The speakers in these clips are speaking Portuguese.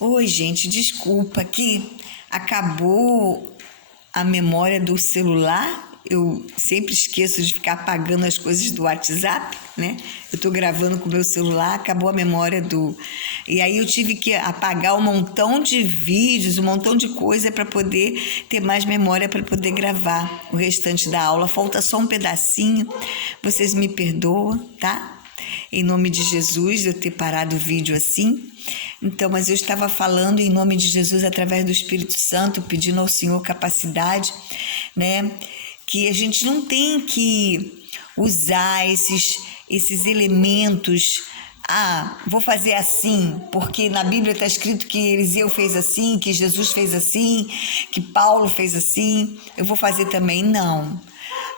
Oi, gente, desculpa que acabou a memória do celular. Eu sempre esqueço de ficar apagando as coisas do WhatsApp, né? Eu tô gravando com o meu celular, acabou a memória do. E aí eu tive que apagar um montão de vídeos, um montão de coisa para poder ter mais memória para poder gravar o restante da aula. Falta só um pedacinho. Vocês me perdoam, tá? Em nome de Jesus, eu ter parado o vídeo assim. Então, mas eu estava falando em nome de Jesus através do Espírito Santo, pedindo ao Senhor capacidade, né? Que a gente não tem que usar esses elementos. Ah, vou fazer assim, porque na Bíblia está escrito que Eliseu fez assim, que Jesus fez assim, que Paulo fez assim, eu vou fazer também. Não.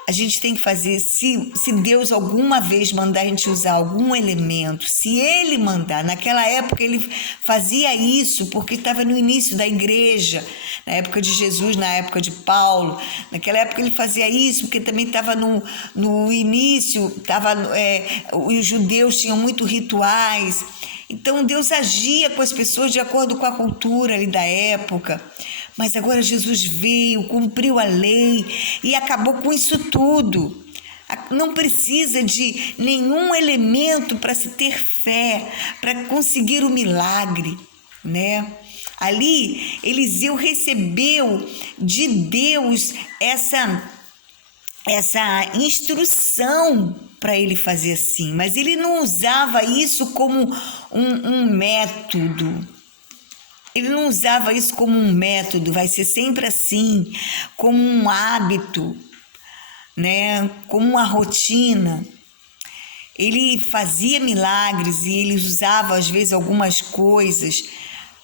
A gente tem que fazer, se Deus alguma vez mandar a gente usar algum elemento, se Ele mandar, naquela época Ele fazia isso porque estava no início da igreja, na época de Jesus, na época de Paulo, naquela época Ele fazia isso porque também estava no início, os judeus tinham muitos rituais, então Deus agia com as pessoas de acordo com a cultura ali da época. Mas agora Jesus veio, cumpriu a lei e acabou com isso tudo. Não precisa de nenhum elemento para se ter fé, para conseguir o milagre, né? Ali, Eliseu recebeu de Deus essa instrução para ele fazer assim, mas ele não usava isso como um método. Ele não usava isso como um método, vai ser sempre assim, como um hábito, né? Como uma rotina. Ele fazia milagres e ele usava às vezes algumas coisas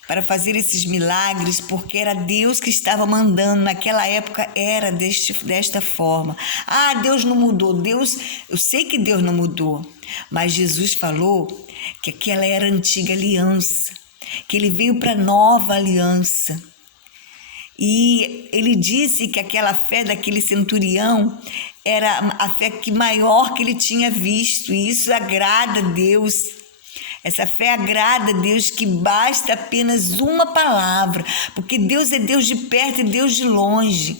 para fazer esses milagres, porque era Deus que estava mandando. Naquela época era desta forma. Ah, Deus não mudou. Eu sei que Deus não mudou, mas Jesus falou que aquela era a antiga aliança, que ele veio para a nova aliança. E ele disse que aquela fé daquele centurião era a fé maior que ele tinha visto, e isso agrada a Deus. Essa fé agrada a Deus, que basta apenas uma palavra, porque Deus é Deus de perto e Deus de longe.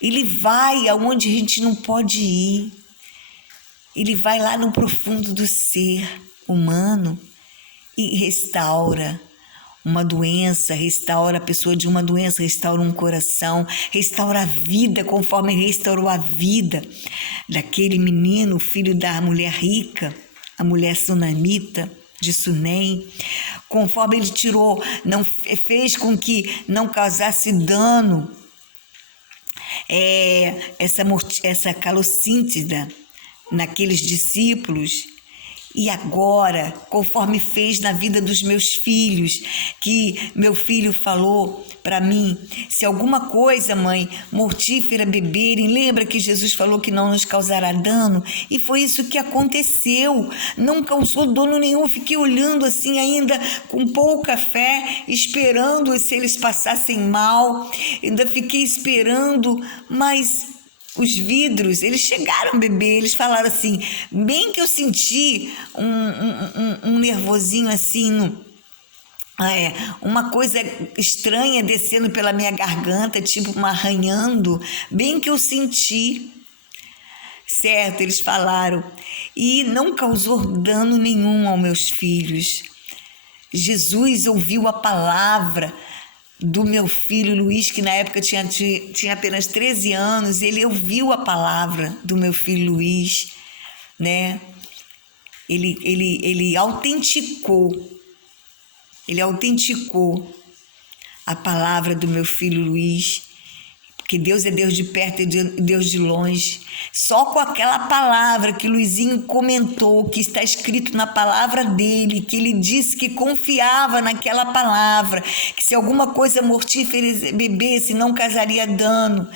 Ele vai aonde a gente não pode ir. Ele vai lá no profundo do ser humano e restaura uma doença, restaura a pessoa de uma doença, restaura um coração, restaura a vida, conforme restaurou a vida daquele menino, filho da mulher rica, a mulher sunamita de Sunem, conforme ele tirou, não fez com que não causasse dano essa calocíntida naqueles discípulos. E agora, conforme fez na vida dos meus filhos, que meu filho falou para mim, se alguma coisa, mãe, mortífera beberem, lembra que Jesus falou que não nos causará dano? E foi isso que aconteceu, não causou dano nenhum. Fiquei olhando assim ainda com pouca fé, esperando se eles passassem mal, ainda fiquei esperando, mas os vidros, eles chegaram a beber, eles falaram assim, bem que eu senti um nervosinho assim, uma coisa estranha descendo pela minha garganta, tipo arranhando, bem que eu senti, certo, eles falaram, e não causou dano nenhum aos meus filhos. Jesus ouviu a palavra do meu filho Luiz, que na época tinha apenas 13 anos, ele ouviu a palavra do meu filho Luiz, né? Ele autenticou a palavra do meu filho Luiz, porque Deus é Deus de perto e Deus de longe. Só com aquela palavra que Luizinho comentou, que está escrito na palavra dele, que ele disse que confiava naquela palavra, que se alguma coisa mortífera bebesse não causaria dano.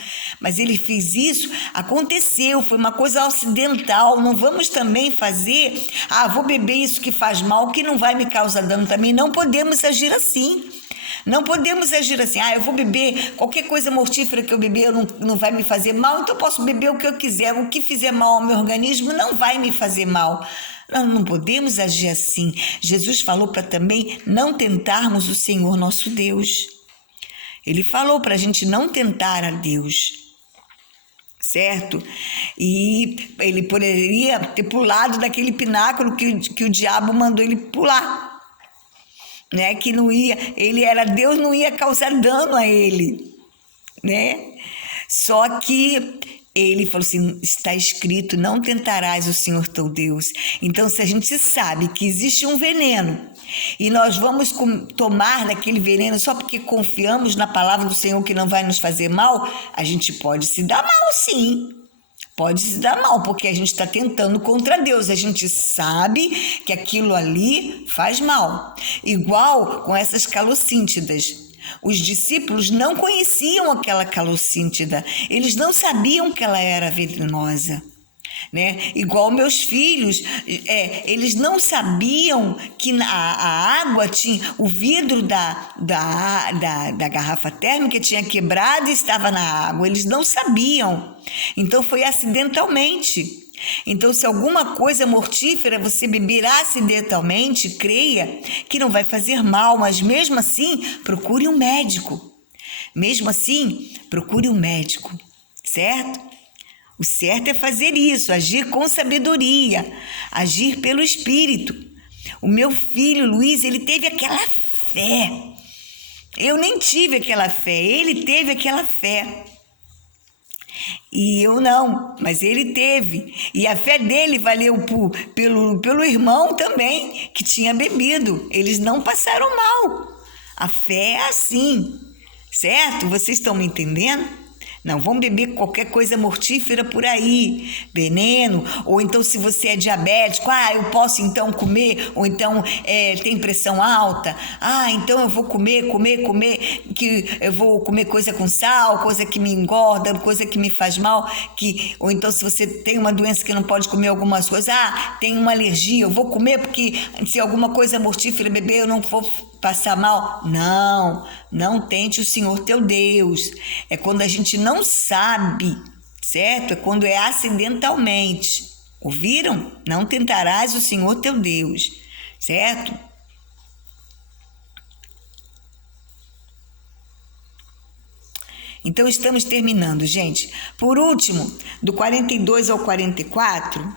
Mas ele fez isso, aconteceu, foi uma coisa acidental. Não vamos também fazer, vou beber isso que faz mal, que não vai me causar dano também. Não podemos agir assim. Não podemos agir assim, eu vou beber, qualquer coisa mortífera que eu beber não vai me fazer mal, então eu posso beber o que eu quiser, o que fizer mal ao meu organismo não vai me fazer mal. Nós não podemos agir assim. Jesus falou para também não tentarmos o Senhor nosso Deus. Ele falou para a gente não tentar a Deus, certo? E ele poderia ter pulado daquele pináculo que o diabo mandou ele pular, né? Que não ia, ele era Deus, não ia causar dano a ele, né? Só que ele falou assim, está escrito, não tentarás o Senhor teu Deus. Então, se a gente sabe que existe um veneno e nós vamos tomar daquele veneno só porque confiamos na palavra do Senhor que não vai nos fazer mal, a gente pode se dar mal, sim. Pode se dar mal, porque a gente está tentando contra Deus. A gente sabe que aquilo ali faz mal. Igual com essas calocíntidas. Os discípulos não conheciam aquela calocíntida, eles não sabiam que ela era venenosa, né? Igual meus filhos, eles não sabiam que a água tinha, o vidro da garrafa térmica tinha quebrado e estava na água, eles não sabiam, então foi acidentalmente. Então, se alguma coisa mortífera você beber acidentalmente, creia que não vai fazer mal, mas mesmo assim, procure um médico. Mesmo assim, procure um médico, certo? O certo é fazer isso, agir com sabedoria, agir pelo Espírito. O meu filho Luiz, ele teve aquela fé. Eu nem tive aquela fé, ele teve aquela fé. E eu não, mas ele teve. E a fé dele valeu pelo irmão também, que tinha bebido. Eles não passaram mal. A fé é assim, certo? Vocês estão me entendendo? Não vão beber qualquer coisa mortífera por aí, veneno, ou então se você é diabético, eu posso então comer, ou então tem pressão alta, então eu vou comer, que eu vou comer coisa com sal, coisa que me engorda, coisa que me faz mal, ou então se você tem uma doença que não pode comer algumas coisas, tem uma alergia, eu vou comer porque se alguma coisa mortífera beber eu não vou passar mal. Não tente o Senhor teu Deus. É quando a gente não sabe, certo? É quando é acidentalmente. Ouviram? Não tentarás o Senhor teu Deus, certo? Então estamos terminando, gente. Por último, do 42 ao 44,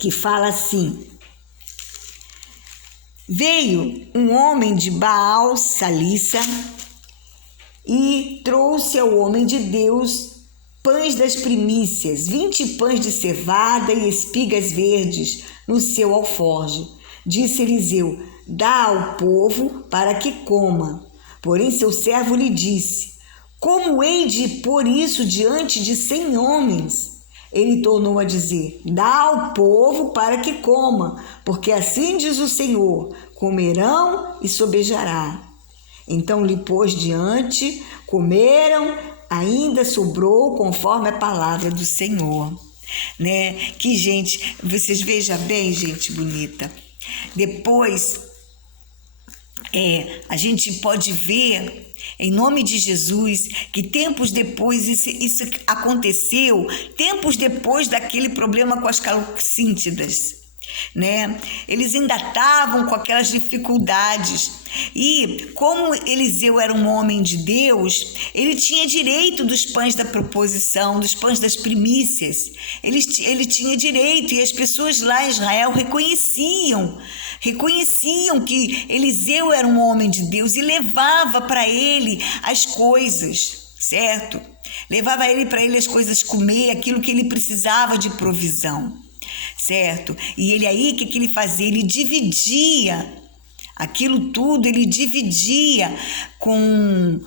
que fala assim: veio um homem de Baal Salissa e trouxe ao homem de Deus pães das primícias, 20 pães de cevada e espigas verdes no seu alforje. Disse Eliseu: dá ao povo para que coma. Porém seu servo lhe disse: como hei de pôr isso diante de 100 homens? Ele tornou a dizer: dá ao povo para que coma, porque assim diz o Senhor: comerão e sobejará. Então lhe pôs diante, comeram, ainda sobrou conforme a palavra do Senhor. Né? Que gente, vocês vejam bem, gente bonita. Depois, a gente pode ver, em nome de Jesus, que tempos depois, isso aconteceu, tempos depois daquele problema com as calocíntidas, né? Eles ainda estavam com aquelas dificuldades. E como Eliseu era um homem de Deus, ele tinha direito dos pães da proposição, dos pães das primícias. Ele tinha direito, e as pessoas lá em Israel reconheciam que Eliseu era um homem de Deus e levava para ele as coisas, certo? Levava para ele as coisas comer, aquilo que ele precisava de provisão, certo? E ele aí, o que ele fazia? Ele dividia aquilo tudo, ele dividia com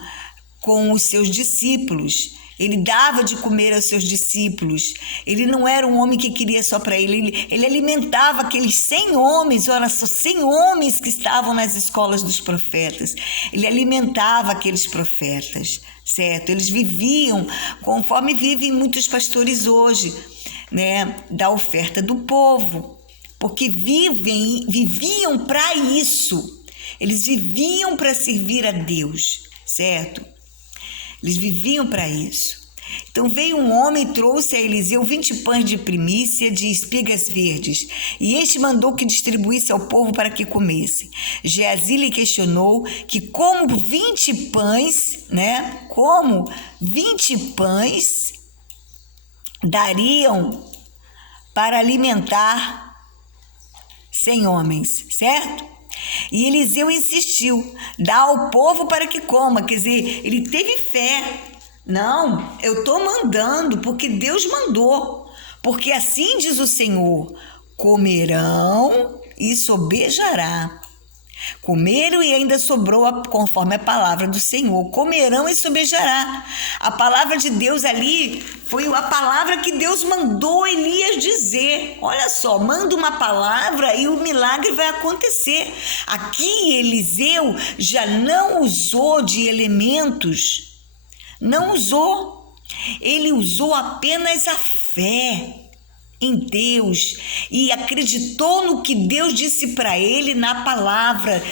os seus discípulos. Ele dava de comer aos seus discípulos. Ele não era um homem que queria só para ele. Ele alimentava aqueles 100 homens, olha só, 100 homens que estavam nas escolas dos profetas. Ele alimentava aqueles profetas, certo? Eles viviam conforme vivem muitos pastores hoje, né? Da oferta do povo. Porque viviam para isso. Eles viviam para servir a Deus, certo? Eles viviam para isso. Então veio um homem e trouxe a Eliseu 20 pães de primícia de espigas verdes, e este mandou que distribuísse ao povo para que comessem. Geazi lhe questionou que como 20 pães, né? Como 20 pães dariam para alimentar 100 homens, certo? E Eliseu insistiu, dá ao povo para que coma, quer dizer, ele teve fé. Não, eu estou mandando porque Deus mandou, porque assim diz o Senhor, comerão e sobejará. Comeram e ainda sobrou conforme a palavra do Senhor. Comerão e sobejará. A palavra de Deus ali foi a palavra que Deus mandou Elias dizer. Olha só, manda uma palavra e o milagre vai acontecer. Aqui Eliseu já não usou de elementos. Não usou. Ele usou apenas a fé em Deus e acreditou no que Deus disse para ele na palavra,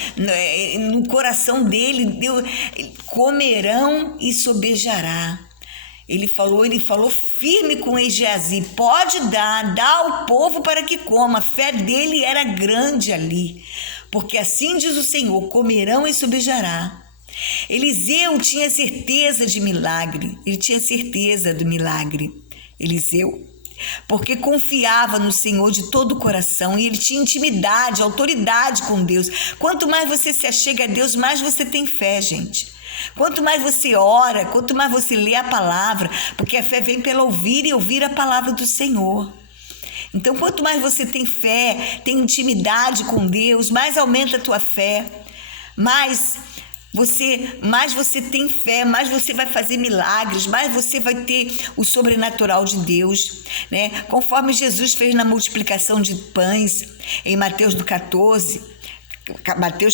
no coração dele. Deus, comerão e sobejará. Ele falou firme com Geazi, pode dar, dá ao povo para que coma. A fé dele era grande ali, porque assim diz o Senhor, comerão e sobejará. Eliseu tinha certeza de milagre, ele tinha certeza do milagre, Eliseu, porque confiava no Senhor de todo o coração e ele tinha intimidade, autoridade com Deus. Quanto mais você se achega a Deus, mais você tem fé, gente. Quanto mais você ora, quanto mais você lê a palavra, porque a fé vem pelo ouvir e ouvir a palavra do Senhor. Então, quanto mais você tem fé, tem intimidade com Deus, mais aumenta a tua fé, mais você tem fé, mais você vai fazer milagres, mais você vai ter o sobrenatural de Deus, né? Conforme Jesus fez na multiplicação de pães em Mateus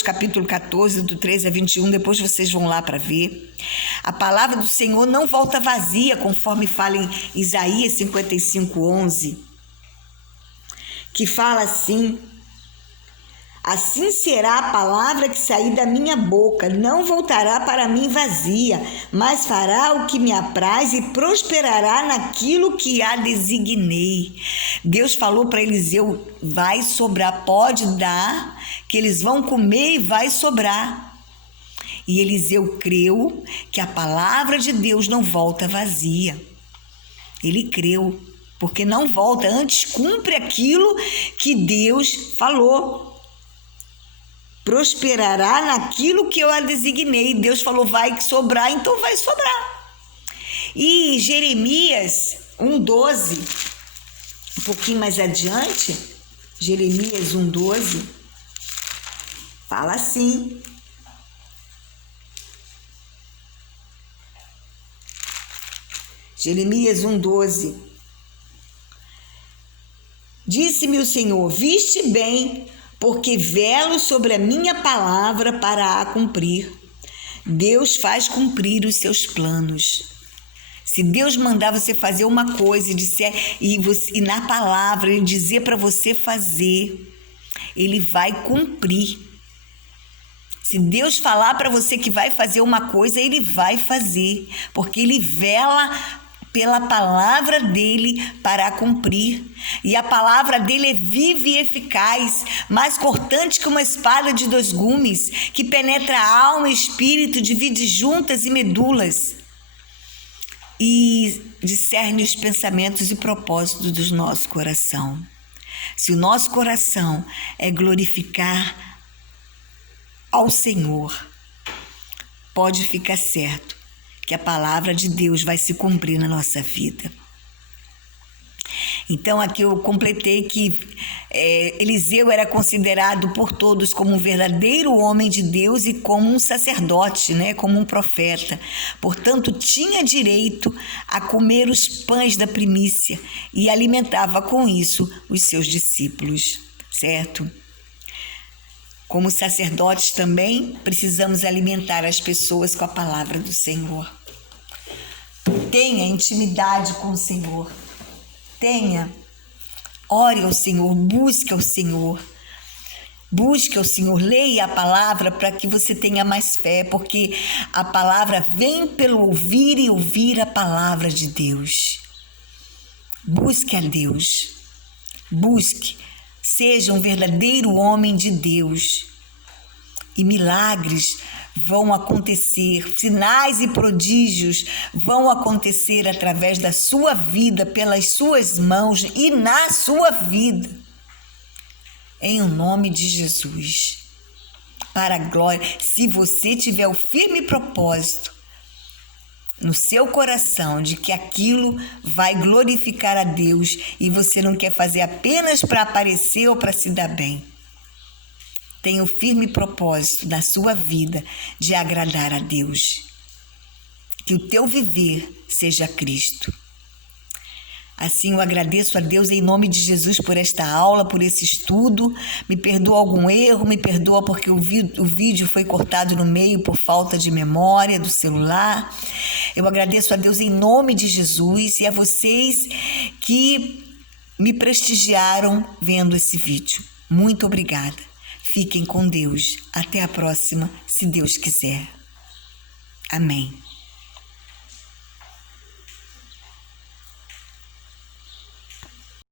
capítulo 14, do 13 a 21, depois vocês vão lá para ver. A palavra do Senhor não volta vazia, conforme fala em Isaías 55:11, que fala assim: assim será a palavra que sair da minha boca, não voltará para mim vazia, mas fará o que me apraz e prosperará naquilo que a designei. Deus falou para Eliseu, vai sobrar, pode dar, que eles vão comer e vai sobrar. E Eliseu creu que a palavra de Deus não volta vazia. Ele creu, porque não volta, antes cumpre aquilo que Deus falou. Prosperará naquilo que eu a designei. Deus falou, vai sobrar, então vai sobrar. E Jeremias 1:12, um pouquinho mais adiante, Jeremias 1:12, fala assim: Jeremias 1:12, disse-me o Senhor, viste bem, porque velo sobre a minha palavra para a cumprir. Deus faz cumprir os seus planos. Se Deus mandar você fazer uma coisa e na palavra Ele dizer para você fazer, Ele vai cumprir. Se Deus falar para você que vai fazer uma coisa, Ele vai fazer, porque Ele vela pela palavra dele para a cumprir. E a palavra dele é viva e eficaz, mais cortante que uma espada de 2 gumes, que penetra a alma e espírito, divide juntas e medulas e discerne os pensamentos e propósitos do nosso coração. Se o nosso coração é glorificar ao Senhor, pode ficar certo que a palavra de Deus vai se cumprir na nossa vida. Então aqui eu completei que Eliseu era considerado por todos como um verdadeiro homem de Deus e como um sacerdote, né? Como um profeta. Portanto, tinha direito a comer os pães da primícia e alimentava com isso os seus discípulos, certo? Como sacerdotes também precisamos alimentar as pessoas com a palavra do Senhor. Tenha intimidade com o Senhor. Ore ao Senhor, busque ao Senhor. Busque ao Senhor, leia a palavra para que você tenha mais fé, porque a palavra vem pelo ouvir e ouvir a palavra de Deus. Busque a Deus. Busque. Seja um verdadeiro homem de Deus. E milagres vão acontecer, sinais e prodígios vão acontecer através da sua vida, pelas suas mãos e na sua vida. Em o nome de Jesus. Para a glória, se você tiver o firme propósito no seu coração de que aquilo vai glorificar a Deus e você não quer fazer apenas para aparecer ou para se dar bem. Tenha o firme propósito da sua vida de agradar a Deus. Que o teu viver seja Cristo. Assim eu agradeço a Deus em nome de Jesus por esta aula, por esse estudo. Me perdoa algum erro, me perdoa porque o vídeo foi cortado no meio por falta de memória do celular. Eu agradeço a Deus em nome de Jesus e a vocês que me prestigiaram vendo esse vídeo. Muito obrigada. Fiquem com Deus. Até a próxima, se Deus quiser. Amém.